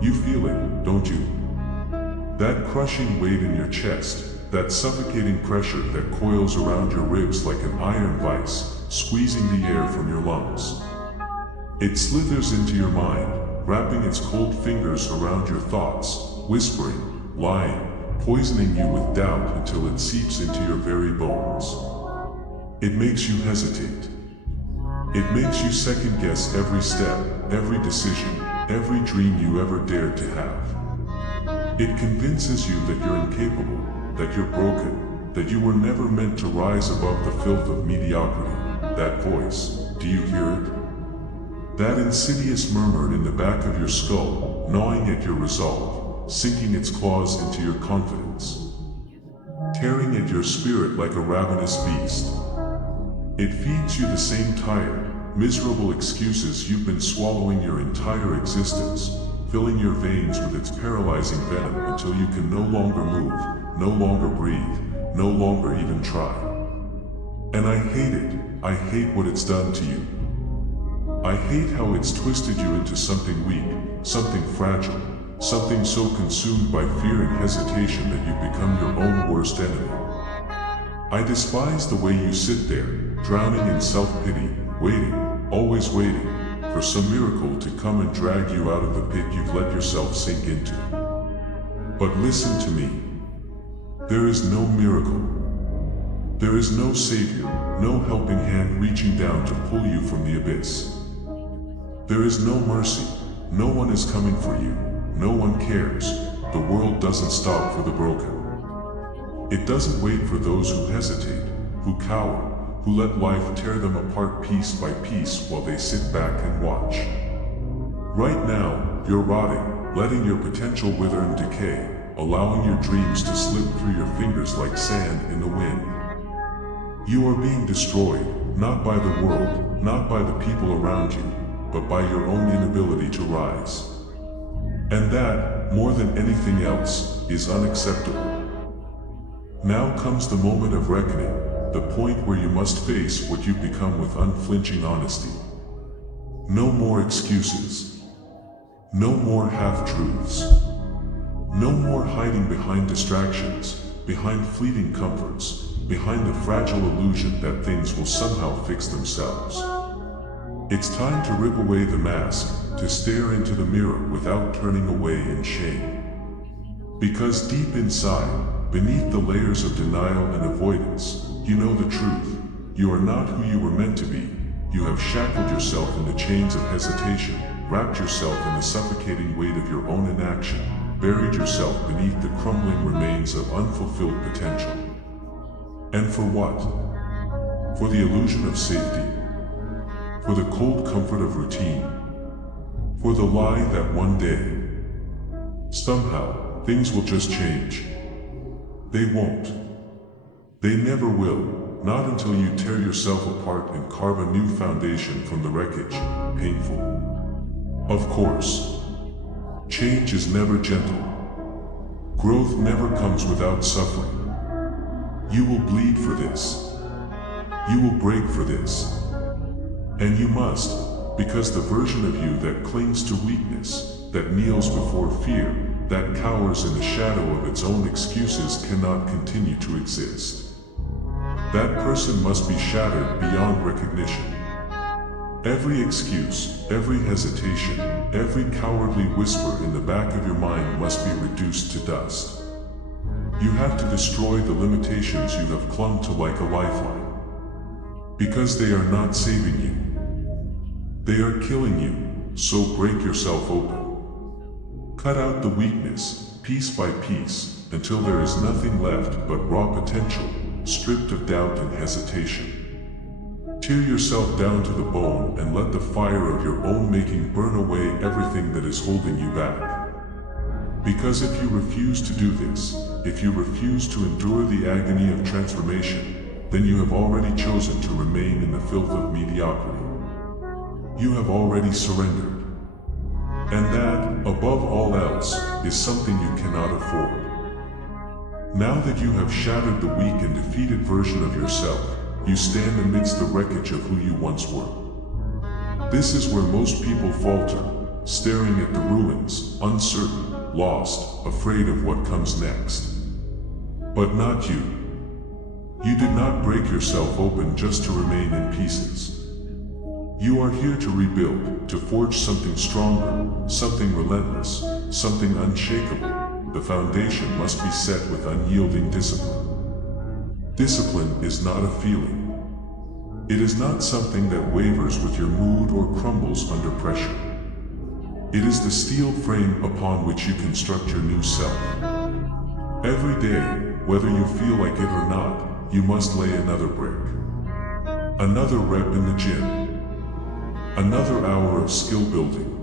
You feel it, don't you? That crushing weight in your chest, that suffocating pressure that coils around your ribs like an iron vice, squeezing the air from your lungs. It slithers into your mind, wrapping its cold fingers around your thoughts, whispering, lying, poisoning you with doubt until it seeps into your very bones. It makes you hesitate. It makes you second-guess every step, every decision, every dream you ever dared to have. It convinces you that you're incapable, that you're broken, that you were never meant to rise above the filth of mediocrity. That voice, do you hear it? That insidious murmur in the back of your skull, gnawing at your resolve, sinking its claws into your confidence, tearing at your spirit like a ravenous beast. It feeds you the same tired, miserable excuses you've been swallowing your entire existence, filling your veins with its paralyzing venom until you can no longer move, no longer breathe, no longer even try. And I hate it. I hate what it's done to you. I hate how it's twisted you into something weak, something fragile, something so consumed by fear and hesitation that you become your own worst enemy. I despise the way you sit there, drowning in self-pity, waiting, always waiting, for some miracle to come and drag you out of the pit you've let yourself sink into. But listen to me. There is no miracle. There is no savior, no helping hand reaching down to pull you from the abyss. There is no mercy. No one is coming for you. No one cares. The world doesn't stop for the broken. It doesn't wait for those who hesitate, who cower, who let life tear them apart piece by piece while they sit back and watch. Right now, you're rotting, letting your potential wither and decay, allowing your dreams to slip through your fingers like sand in the wind. You are being destroyed, not by the world, not by the people around you, but by your own inability to rise. And that, more than anything else, is unacceptable. Now comes the moment of reckoning, the point where you must face what you've become with unflinching honesty. No more excuses. No more half-truths. No more hiding behind distractions, behind fleeting comforts, behind the fragile illusion that things will somehow fix themselves. It's time to rip away the mask, to stare into the mirror without turning away in shame. Because deep inside, beneath the layers of denial and avoidance, you know the truth. You are not who you were meant to be. You have shackled yourself in the chains of hesitation, wrapped yourself in the suffocating weight of your own inaction, buried yourself beneath the crumbling remains of unfulfilled potential. And for what? For the illusion of safety. For the cold comfort of routine. For the lie that one day, somehow, things will just change. They won't. They never will, not until you tear yourself apart and carve a new foundation from the wreckage. Painful. Of course. Change is never gentle. Growth never comes without suffering. You will bleed for this. You will break for this. And you must, because the version of you that clings to weakness, that kneels before fear, that cowers in the shadow of its own excuses cannot continue to exist. That person must be shattered beyond recognition. Every excuse, every hesitation, every cowardly whisper in the back of your mind must be reduced to dust. You have to destroy the limitations you have clung to like a lifeline. Because they are not saving you. They are killing you, so break yourself open. Cut out the weakness, piece by piece, until there is nothing left but raw potential, stripped of doubt and hesitation. Tear yourself down to the bone and let the fire of your own making burn away everything that is holding you back. Because if you refuse to do this, if you refuse to endure the agony of transformation, then you have already chosen to remain in the filth of mediocrity. You have already surrendered. And that, above all else, is something you cannot afford. Now that you have shattered the weak and defeated version of yourself, you stand amidst the wreckage of who you once were. This is where most people falter, staring at the ruins, uncertain, lost, afraid of what comes next. But not you. You did not break yourself open just to remain in pieces. You are here to rebuild, to forge something stronger, something relentless, something unshakable. The foundation must be set with unyielding discipline. Discipline is not a feeling. It is not something that wavers with your mood or crumbles under pressure. It is the steel frame upon which you construct your new self. Every day, whether you feel like it or not, you must lay another brick. Another rep in the gym. Another hour of skill building.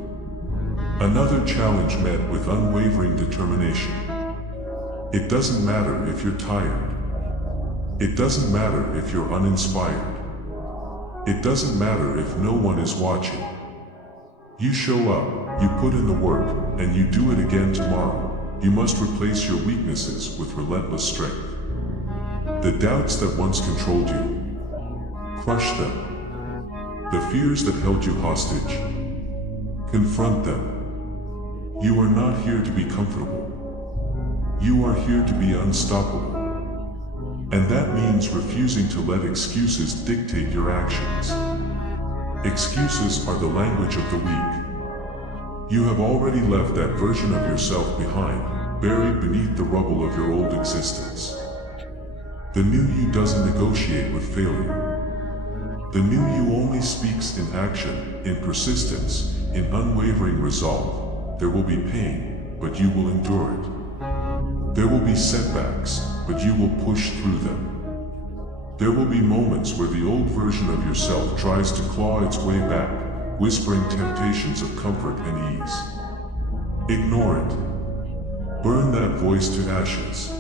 Another challenge met with unwavering determination. It doesn't matter if you're tired. It doesn't matter if you're uninspired. It doesn't matter if no one is watching. You show up, you put in the work, and you do it again tomorrow. You must replace your weaknesses with relentless strength. The doubts that once controlled you, crush them. The fears that held you hostage, confront them. You are not here to be comfortable. You are here to be unstoppable. And that means refusing to let excuses dictate your actions. Excuses are the language of the weak. You have already left that version of yourself behind, buried beneath the rubble of your old existence. The new you doesn't negotiate with failure. The new you only speaks in action, in persistence, in unwavering resolve. There will be pain, but you will endure it. There will be setbacks, but you will push through them. There will be moments where the old version of yourself tries to claw its way back, whispering temptations of comfort and ease. Ignore it. Burn that voice to ashes.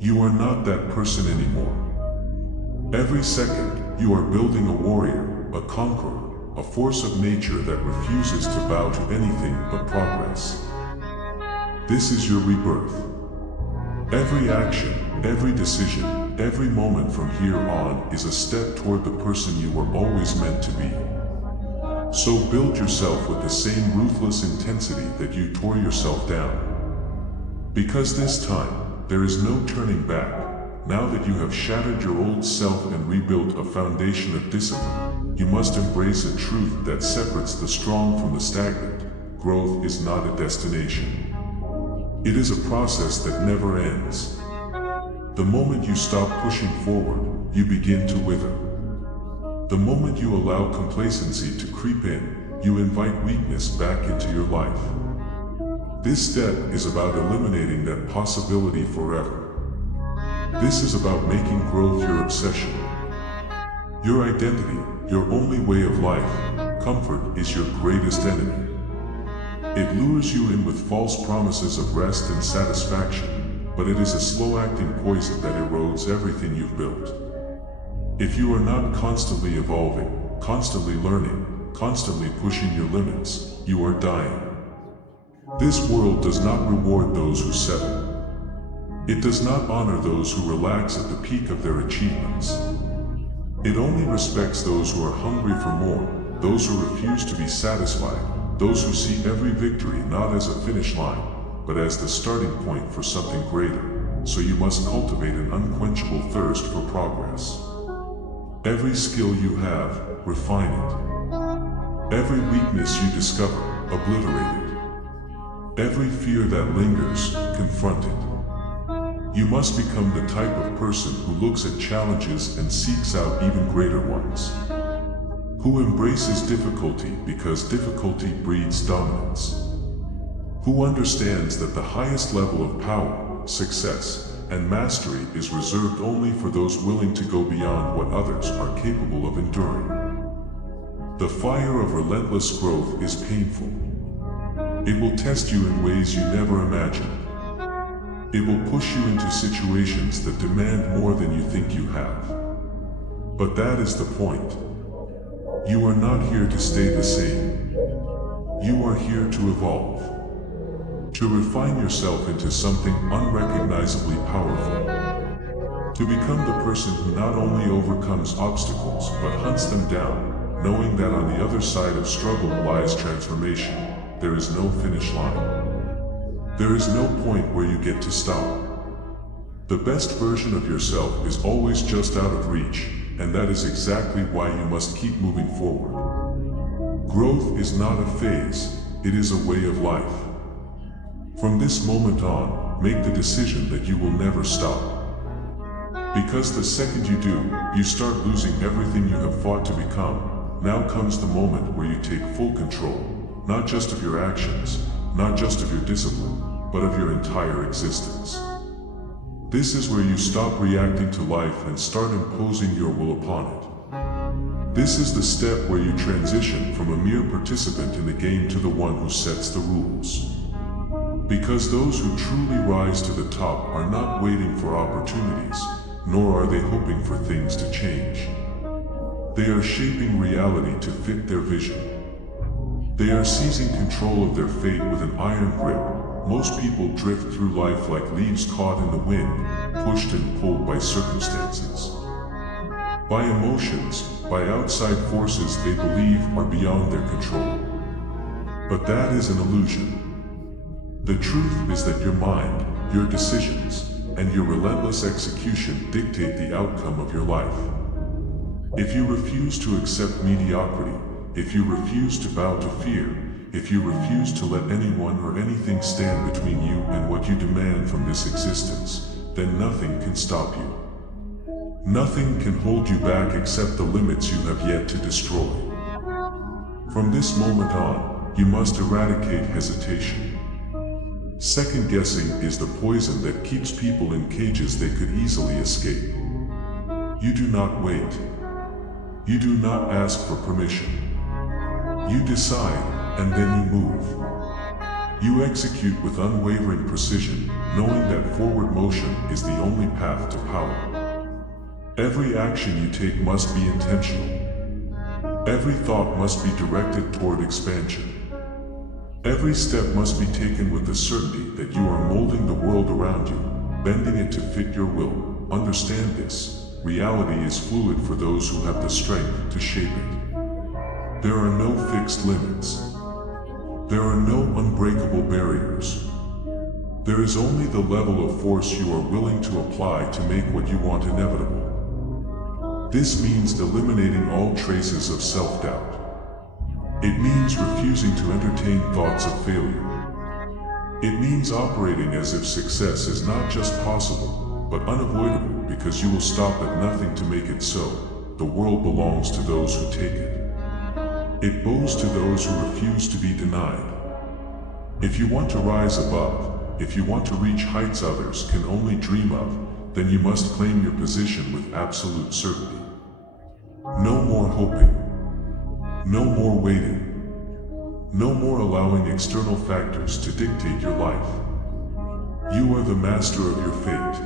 You are not that person anymore. Every second, you are building a warrior, a conqueror, a force of nature that refuses to bow to anything but progress. This is your rebirth. Every action, every decision, every moment from here on is a step toward the person you were always meant to be. So build yourself with the same ruthless intensity that you tore yourself down. Because this time, there is no turning back. Now that you have shattered your old self and rebuilt a foundation of discipline, you must embrace a truth that separates the strong from the stagnant. Growth is not a destination. It is a process that never ends. The moment you stop pushing forward, you begin to wither. The moment you allow complacency to creep in, you invite weakness back into your life. This step is about eliminating that possibility forever. This is about making growth your obsession. Your identity, your only way of life. Comfort is your greatest enemy. It lures you in with false promises of rest and satisfaction, but it is a slow-acting poison that erodes everything you've built. If you are not constantly evolving, constantly learning, constantly pushing your limits, you are dying. This world does not reward those who settle. It does not honor those who relax at the peak of their achievements. It only respects those who are hungry for more, those who refuse to be satisfied, those who see every victory not as a finish line, but as the starting point for something greater. So you must cultivate an unquenchable thirst for progress. Every skill you have, refine it. Every weakness you discover, obliterate it. Every fear that lingers, confront it. You must become the type of person who looks at challenges and seeks out even greater ones. Who embraces difficulty because difficulty breeds dominance. Who understands that the highest level of power, success, and mastery is reserved only for those willing to go beyond what others are capable of enduring. The fire of relentless growth is painful. It will test you in ways you never imagined. It will push you into situations that demand more than you think you have. But that is the point. You are not here to stay the same. You are here to evolve. To refine yourself into something unrecognizably powerful. To become the person who not only overcomes obstacles but hunts them down, knowing that on the other side of struggle lies transformation. There is no finish line. There is no point where you get to stop. The best version of yourself is always just out of reach, and that is exactly why you must keep moving forward. Growth is not a phase, it is a way of life. From this moment on, make the decision that you will never stop. Because the second you do, you start losing everything you have fought to become. Now comes the moment where you take full control, not just of your actions, not just of your discipline, but of your entire existence. This is where you stop reacting to life and start imposing your will upon it. This is the step where you transition from a mere participant in the game to the one who sets the rules. Because those who truly rise to the top are not waiting for opportunities, nor are they hoping for things to change. They are shaping reality to fit their vision. They are seizing control of their fate with an iron grip. Most people drift through life like leaves caught in the wind, pushed and pulled by circumstances, by emotions, by outside forces they believe are beyond their control. But that is an illusion. The truth is that your mind, your decisions, and your relentless execution dictate the outcome of your life. If you refuse to accept mediocrity, if you refuse to bow to fear, if you refuse to let anyone or anything stand between you and what you demand from this existence, then nothing can stop you. Nothing can hold you back except the limits you have yet to destroy. From this moment on, you must eradicate hesitation. Second guessing is the poison that keeps people in cages they could easily escape. You do not wait. You do not ask for permission. You decide, and then you move. You execute with unwavering precision, knowing that forward motion is the only path to power. Every action you take must be intentional. Every thought must be directed toward expansion. Every step must be taken with the certainty that you are molding the world around you, bending it to fit your will. Understand this: reality is fluid for those who have the strength to shape it. There are no fixed limits. There are no unbreakable barriers. There is only the level of force you are willing to apply to make what you want inevitable. This means eliminating all traces of self-doubt. It means refusing to entertain thoughts of failure. It means operating as if success is not just possible, but unavoidable, because you will stop at nothing to make it so. The world belongs to those who take it. It bows to those who refuse to be denied. If you want to rise above, if you want to reach heights others can only dream of, then you must claim your position with absolute certainty. No more hoping. No more waiting. No more allowing external factors to dictate your life. You are the master of your fate.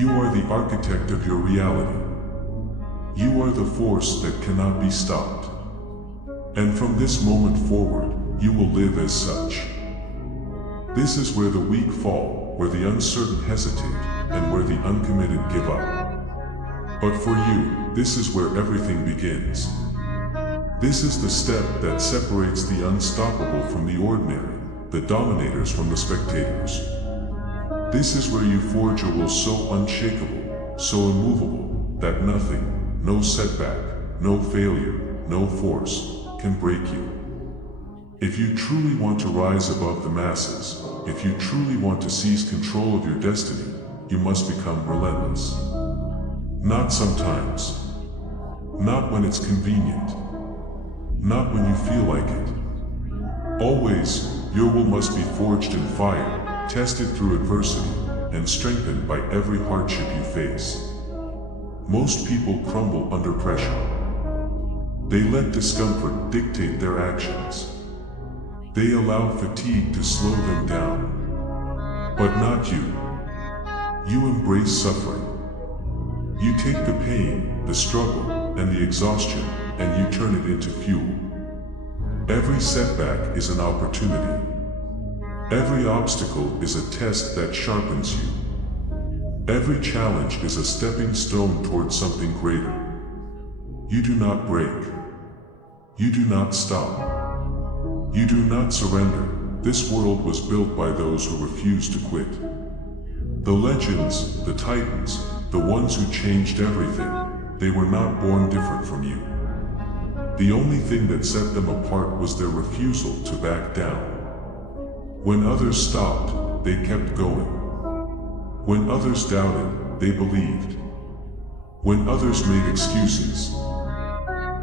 You are the architect of your reality. You are the force that cannot be stopped. And from this moment forward, you will live as such. This is where the weak fall, where the uncertain hesitate, and where the uncommitted give up. But for you, this is where everything begins. This is the step that separates the unstoppable from the ordinary, the dominators from the spectators. This is where you forge a will so unshakable, so immovable, that nothing, no setback, no failure, no force, can break you. If you truly want to rise above the masses, if you truly want to seize control of your destiny, you must become relentless. Not sometimes. Not when it's convenient. Not when you feel like it. Always, your will must be forged in fire, tested through adversity, and strengthened by every hardship you face. Most people crumble under pressure. They let discomfort dictate their actions. They allow fatigue to slow them down. But not you. You embrace suffering. You take the pain, the struggle, and the exhaustion, and you turn it into fuel. Every setback is an opportunity. Every obstacle is a test that sharpens you. Every challenge is a stepping stone towards something greater. You do not break. You do not stop. You do not surrender. This world was built by those who refuse to quit. The legends, the titans, the ones who changed everything, they were not born different from you. The only thing that set them apart was their refusal to back down. When others stopped, they kept going. When others doubted, they believed. When others made excuses,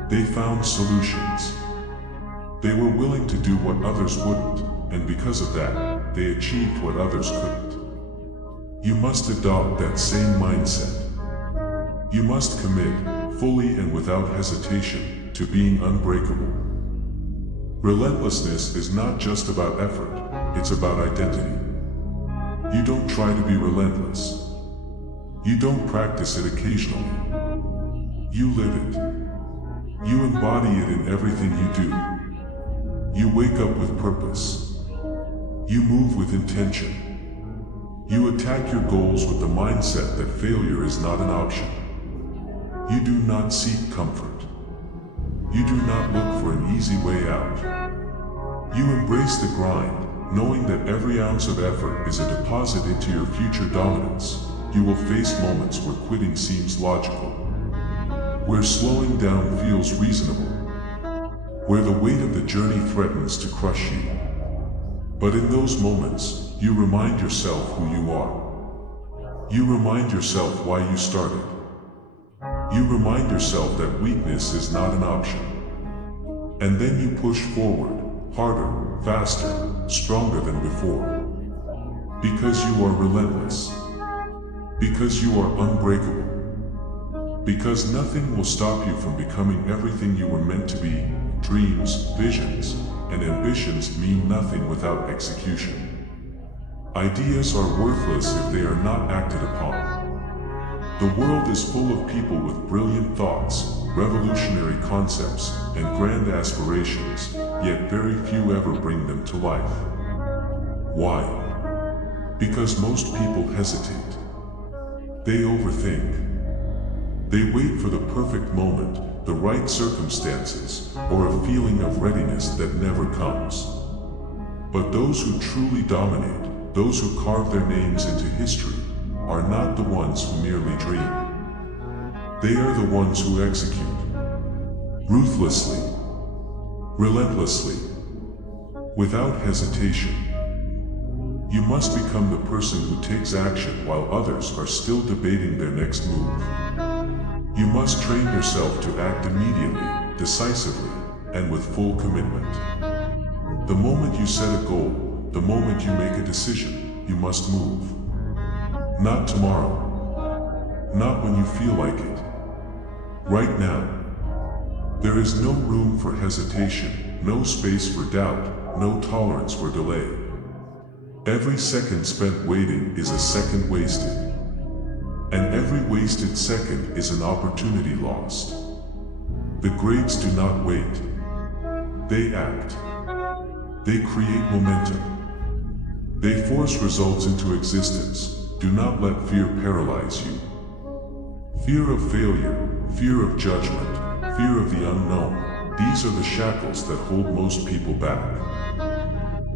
they found solutions. They were willing to do what others wouldn't, and because of that, they achieved what others couldn't. You must adopt that same mindset. You must commit, fully and without hesitation, to being unbreakable. Relentlessness is not just about effort, it's about identity. You don't try to be relentless. You don't practice it occasionally. You live it. You embody it in everything you do. You wake up with purpose. You move with intention. You attack your goals with the mindset that failure is not an option. You do not seek comfort. You do not look for an easy way out. You embrace the grind, knowing that every ounce of effort is a deposit into your future dominance. You will face moments where quitting seems logical, where slowing down feels reasonable, where the weight of the journey threatens to crush you. But in those moments, you remind yourself who you are. You remind yourself why you started. You remind yourself that weakness is not an option. And then you push forward, harder, faster, stronger than before. Because you are relentless. Because you are unbreakable. Because nothing will stop you from becoming everything you were meant to be. Dreams, visions, and ambitions mean nothing without execution. Ideas are worthless if they are not acted upon. The world is full of people with brilliant thoughts, revolutionary concepts, and grand aspirations, yet very few ever bring them to life. Why? Because most people hesitate. They overthink. They wait for the perfect moment, the right circumstances, or a feeling of readiness that never comes. But those who truly dominate, those who carve their names into history, are not the ones who merely dream. They are the ones who execute. Ruthlessly. Relentlessly. Without hesitation. You must become the person who takes action while others are still debating their next move. You must train yourself to act immediately, decisively, and with full commitment. The moment you set a goal, the moment you make a decision, you must move. Not tomorrow. Not when you feel like it. Right now. There is no room for hesitation, no space for doubt, no tolerance for delay. Every second spent waiting is a second wasted. And every wasted second is an opportunity lost. The greats do not wait. They act. They create momentum. They force results into existence. Do not let fear paralyze you. Fear of failure, fear of judgment, fear of the unknown, these are the shackles that hold most people back.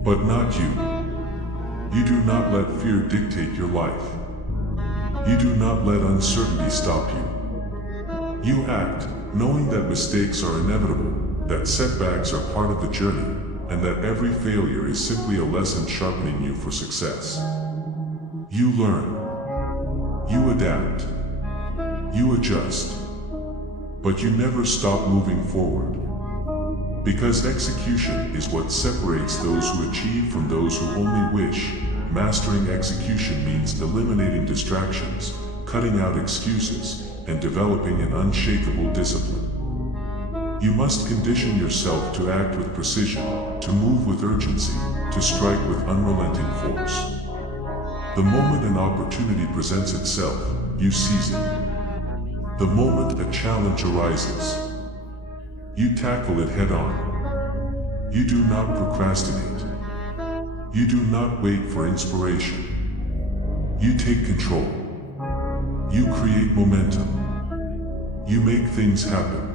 But not you. You do not let fear dictate your life. You do not let uncertainty stop you. You act, knowing that mistakes are inevitable, that setbacks are part of the journey, and that every failure is simply a lesson sharpening you for success. You learn. You adapt. You adjust. But you never stop moving forward. Because execution is what separates those who achieve from those who only wish. Mastering execution means eliminating distractions, cutting out excuses, and developing an unshakable discipline. You must condition yourself to act with precision, to move with urgency, to strike with unrelenting force. The moment an opportunity presents itself, you seize it. The moment a challenge arises, you tackle it head-on. You do not procrastinate. You do not wait for inspiration. You take control. You create momentum. You make things happen.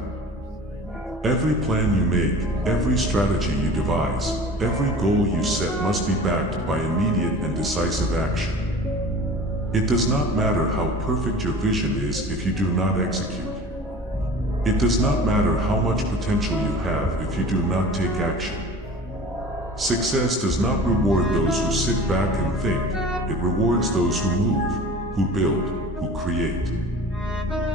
Every plan you make, every strategy you devise, every goal you set must be backed by immediate and decisive action. It does not matter how perfect your vision is if you do not execute. It does not matter how much potential you have if you do not take action. Success does not reward those who sit back and think. It rewards those who move, who build, who create.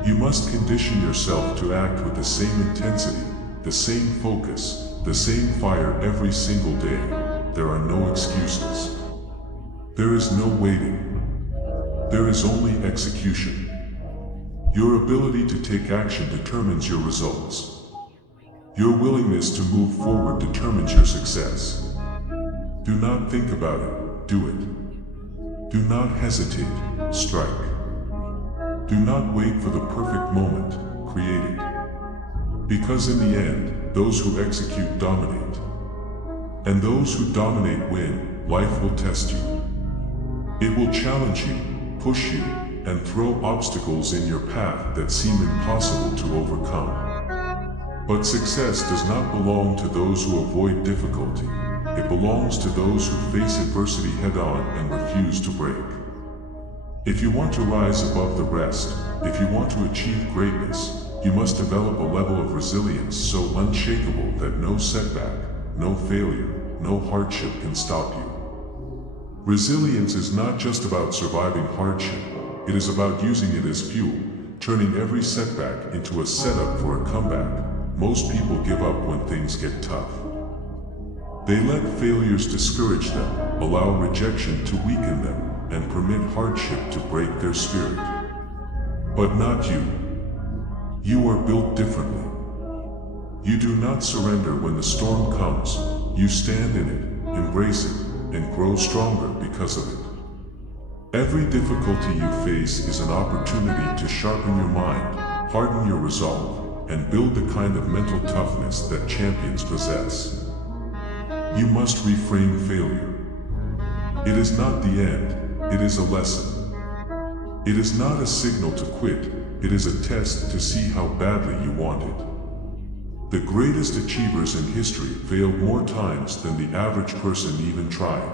You must condition yourself to act with the same intensity, the same focus, the same fire every single day. There are no excuses. There is no waiting. There is only execution. Your ability to take action determines your results. Your willingness to move forward determines your success. Do not think about it, do it. Do not hesitate, strike. Do not wait for the perfect moment, create it. Because in the end, those who execute dominate. And those who dominate win. Life will test you. It will challenge you, push you, and throw obstacles in your path that seem impossible to overcome. But success does not belong to those who avoid difficulty. It belongs to those who face adversity head-on and refuse to break. If you want to rise above the rest, if you want to achieve greatness, you must develop a level of resilience so unshakable that no setback, no failure, no hardship can stop you. Resilience is not just about surviving hardship. It is about using it as fuel, turning every setback into a setup for a comeback. Most people give up when things get tough. They let failures discourage them, allow rejection to weaken them, and permit hardship to break their spirit. But not you. You are built differently. You do not surrender when the storm comes. You stand in it, embrace it, and grow stronger because of it. Every difficulty you face is an opportunity to sharpen your mind, harden your resolve, and build the kind of mental toughness that champions possess. You must reframe failure. It is not the end, it is a lesson. It is not a signal to quit, it is a test to see how badly you want it. The greatest achievers in history failed more times than the average person even tried.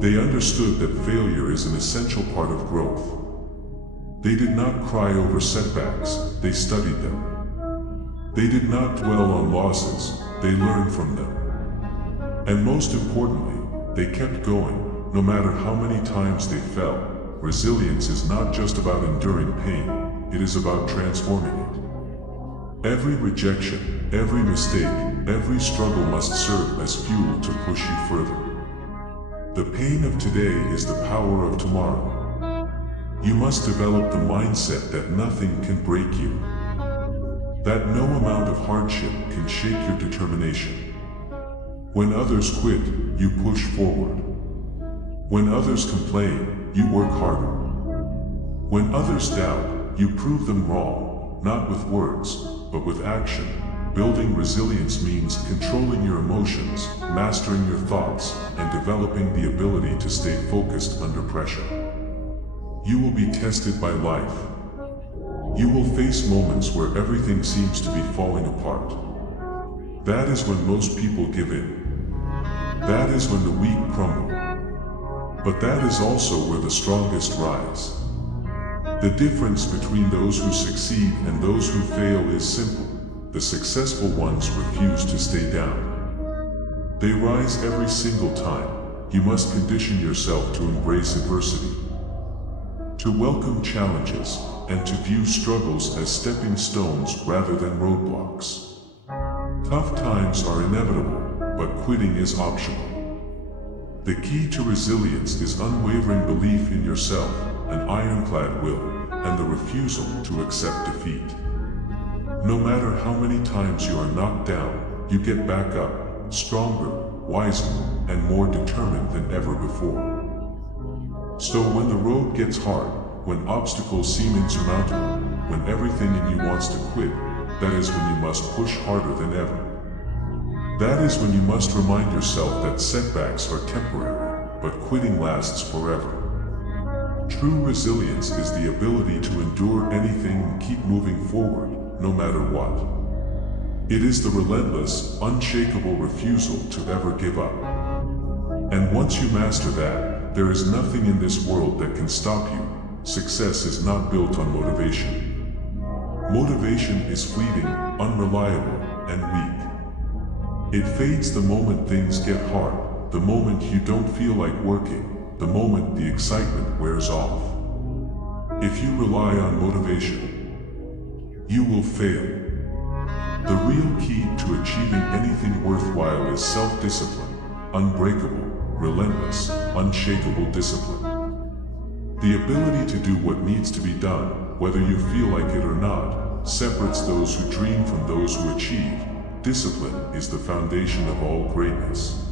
They understood that failure is an essential part of growth. They did not cry over setbacks, they studied them. They did not dwell on losses, they learned from them. And most importantly, they kept going, no matter how many times they fell. Resilience is not just about enduring pain, it is about transforming it. Every rejection, every mistake, every struggle must serve as fuel to push you further. The pain of today is the power of tomorrow. You must develop the mindset that nothing can break you. That no amount of hardship can shake your determination. When others quit, you push forward. When others complain, you work harder. When others doubt, you prove them wrong, not with words, but with action. Building resilience means controlling your emotions, mastering your thoughts, and developing the ability to stay focused under pressure. You will be tested by life. You will face moments where everything seems to be falling apart. That is when most people give in. That is when the weak crumble. But that is also where the strongest rise. The difference between those who succeed and those who fail is simple. The successful ones refuse to stay down. They rise every single time. You must condition yourself to embrace adversity, to welcome challenges, and to view struggles as stepping stones rather than roadblocks. Tough times are inevitable, but quitting is optional. The key to resilience is unwavering belief in yourself, an ironclad will, and the refusal to accept defeat. No matter how many times you are knocked down, you get back up, stronger, wiser, and more determined than ever before. So when the road gets hard, when obstacles seem insurmountable, when everything in you wants to quit, that is when you must push harder than ever. That is when you must remind yourself that setbacks are temporary, but quitting lasts forever. True resilience is the ability to endure anything and keep moving forward, no matter what. It is the relentless, unshakable refusal to ever give up. And once you master that, there is nothing in this world that can stop you. Success is not built on motivation. Motivation is fleeting, unreliable, and weak. It fades the moment things get hard, the moment you don't feel like working, the moment the excitement wears off. If you rely on motivation, you will fail. The real key to achieving anything worthwhile is self-discipline, unbreakable, relentless, unshakable discipline. The ability to do what needs to be done, whether you feel like it or not, separates those who dream from those who achieve. Discipline is the foundation of all greatness.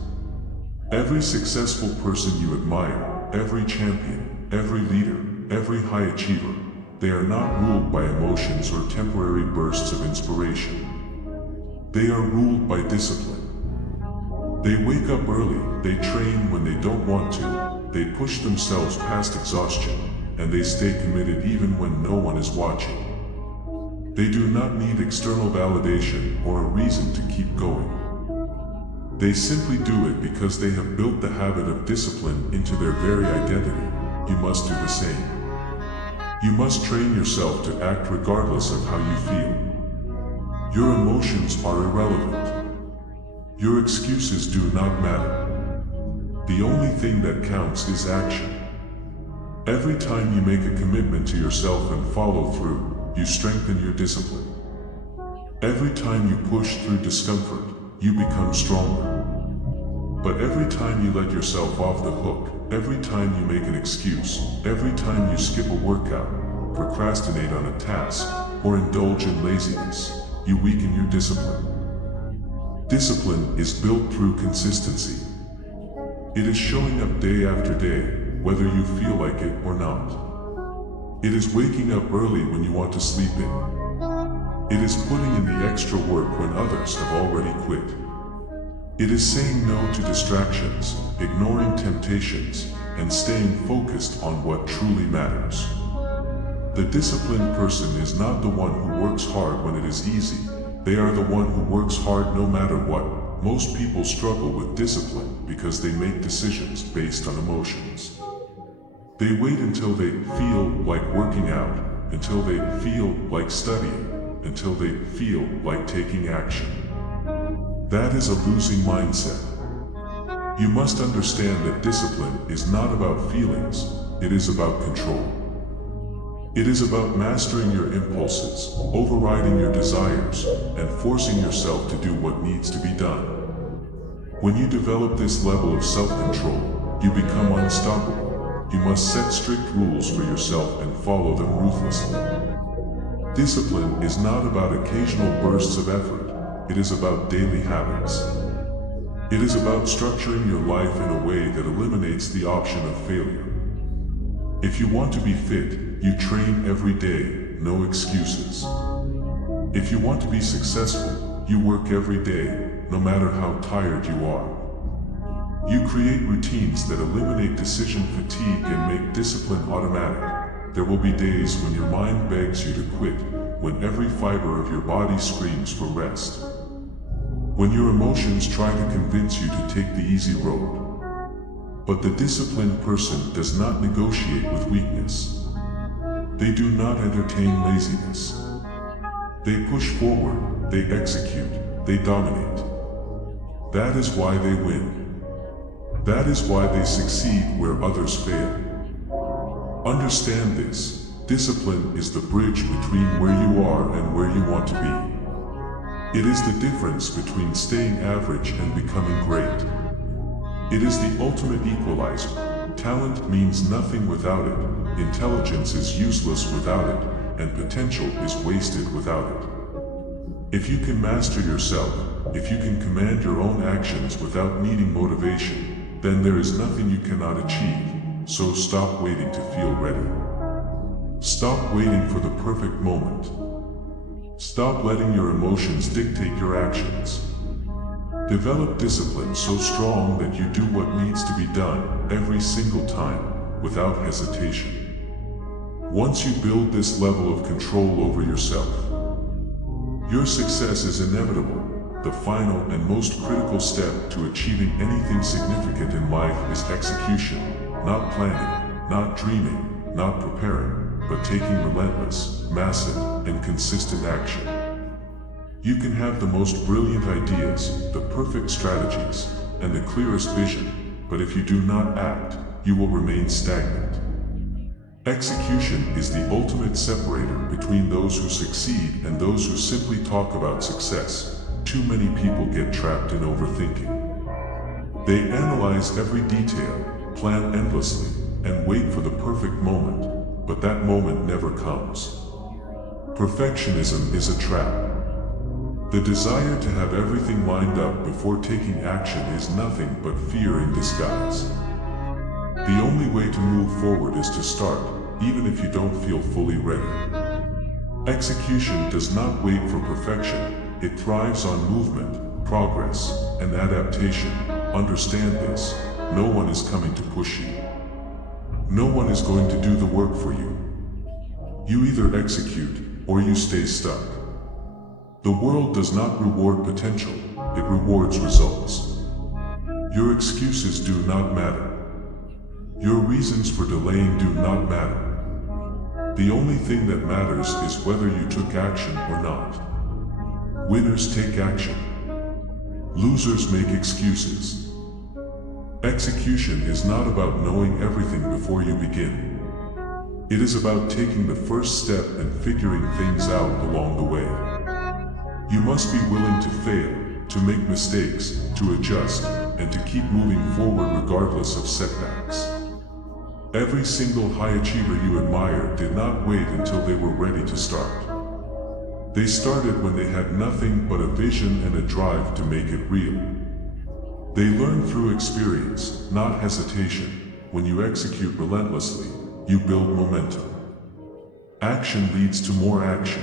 Every successful person you admire, every champion, every leader, every high achiever, they are not ruled by emotions or temporary bursts of inspiration. They are ruled by discipline. They wake up early, they train when they don't want to, they push themselves past exhaustion, and they stay committed even when no one is watching. They do not need external validation or a reason to keep going. They simply do it because they have built the habit of discipline into their very identity. You must do the same. You must train yourself to act regardless of how you feel. Your emotions are irrelevant. Your excuses do not matter. The only thing that counts is action. Every time you make a commitment to yourself and follow through, you strengthen your discipline. Every time you push through discomfort, you become stronger. But every time you let yourself off the hook, every time you make an excuse, every time you skip a workout, procrastinate on a task, or indulge in laziness, you weaken your discipline. Discipline is built through consistency. It is showing up day after day, whether you feel like it or not. It is waking up early when you want to sleep in. It is putting in the extra work when others have already quit. It is saying no to distractions, ignoring temptations, and staying focused on what truly matters. The disciplined person is not the one who works hard when it is easy. They are the one who works hard no matter what. Most people struggle with discipline because they make decisions based on emotions. They wait until they feel like working out, until they feel like studying, until they feel like taking action. That is a losing mindset. You must understand that discipline is not about feelings, it is about control. It is about mastering your impulses, overriding your desires, and forcing yourself to do what needs to be done. When you develop this level of self-control, you become unstoppable. You must set strict rules for yourself and follow them ruthlessly. Discipline is not about occasional bursts of effort, it is about daily habits. It is about structuring your life in a way that eliminates the option of failure. If you want to be fit, you train every day, no excuses. If you want to be successful, you work every day, no matter how tired you are. You create routines that eliminate decision fatigue and make discipline automatic. There will be days when your mind begs you to quit, when every fiber of your body screams for rest. When your emotions try to convince you to take the easy road. But the disciplined person does not negotiate with weakness. They do not entertain laziness. They push forward, they execute, they dominate. That is why they win. That is why they succeed where others fail. Understand this. Discipline is the bridge between where you are and where you want to be. It is the difference between staying average and becoming great. It is the ultimate equalizer. Talent means nothing without it, intelligence is useless without it, and potential is wasted without it. If you can master yourself, if you can command your own actions without needing motivation, then there is nothing you cannot achieve. So stop waiting to feel ready. Stop waiting for the perfect moment. Stop letting your emotions dictate your actions. Develop discipline so strong that you do what needs to be done every single time, without hesitation. Once you build this level of control over yourself, Your success is inevitable. The final and most critical step to achieving anything significant in life is execution, not planning, not dreaming, not preparing, but taking relentless, massive, and consistent action. You can have the most brilliant ideas, the perfect strategies, and the clearest vision, but if you do not act, you will remain stagnant. Execution is the ultimate separator between those who succeed and those who simply talk about success. Too many people get trapped in overthinking. They analyze every detail, plan endlessly, and wait for the perfect moment, but that moment never comes. Perfectionism is a trap. The desire to have everything lined up before taking action is nothing but fear in disguise. The only way to move forward is to start, even if you don't feel fully ready. Execution does not wait for perfection, it thrives on movement, progress, and adaptation. Understand this, no one is coming to push you. No one is going to do the work for you. You either execute, or you stay stuck. The world does not reward potential, it rewards results. Your excuses do not matter. Your reasons for delaying do not matter. The only thing that matters is whether you took action or not. Winners take action. Losers make excuses. Execution is not about knowing everything before you begin. It is about taking the first step and figuring things out along the way. You must be willing to fail, to make mistakes, to adjust, and to keep moving forward regardless of setbacks. Every single high achiever you admire did not wait until they were ready to start. They started when they had nothing but a vision and a drive to make it real. They learn through experience, not hesitation. When you execute relentlessly, you build momentum. Action leads to more action.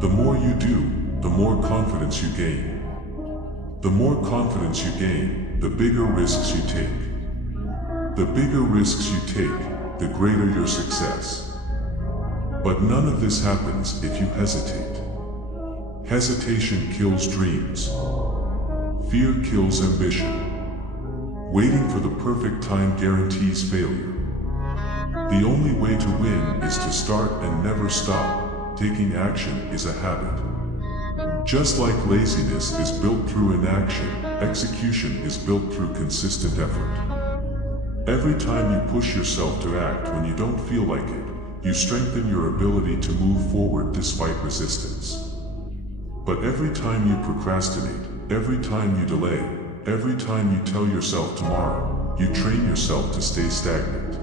The more you do, the more confidence you gain. The more confidence you gain, the bigger risks you take. The bigger risks you take, the greater your success. But none of this happens if you hesitate. Hesitation kills dreams. Fear kills ambition. Waiting for the perfect time guarantees failure. The only way to win is to start and never stop. Taking action is a habit. Just like laziness is built through inaction, execution is built through consistent effort. Every time you push yourself to act when you don't feel like it, you strengthen your ability to move forward despite resistance. But every time you procrastinate, every time you delay, every time you tell yourself tomorrow, you train yourself to stay stagnant.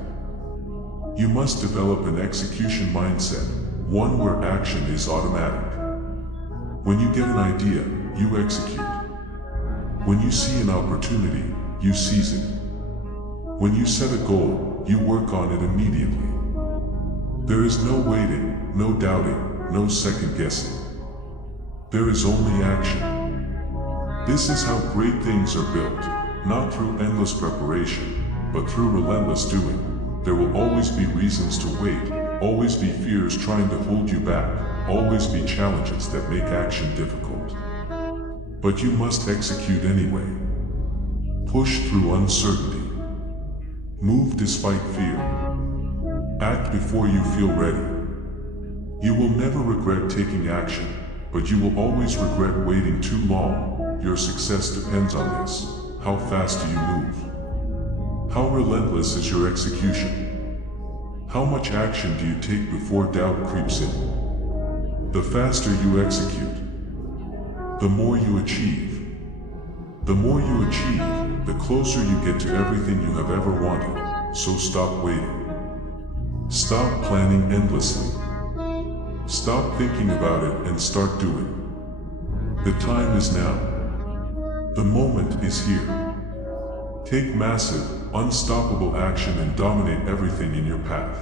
You must develop an execution mindset, one where action is automatic. When you get an idea, you execute. When you see an opportunity, you seize it. When you set a goal, you work on it immediately. There is no waiting, no doubting, no second guessing. There is only action. This is how great things are built, not through endless preparation, but through relentless doing. There will always be reasons to wait, always be fears trying to hold you back, always be challenges that make action difficult. But you must execute anyway. Push through uncertainty. Move despite fear. Act before you feel ready. You will never regret taking action, but you will always regret waiting too long. Your success depends on this. How fast do you move? How relentless is your execution? How much action do you take before doubt creeps in? The faster you execute, the more you achieve. The more you achieve, the closer you get to everything you have ever wanted, so stop waiting. Stop planning endlessly. Stop thinking about it and start doing. The time is now. The moment is here. Take massive, unstoppable action and dominate everything in your path.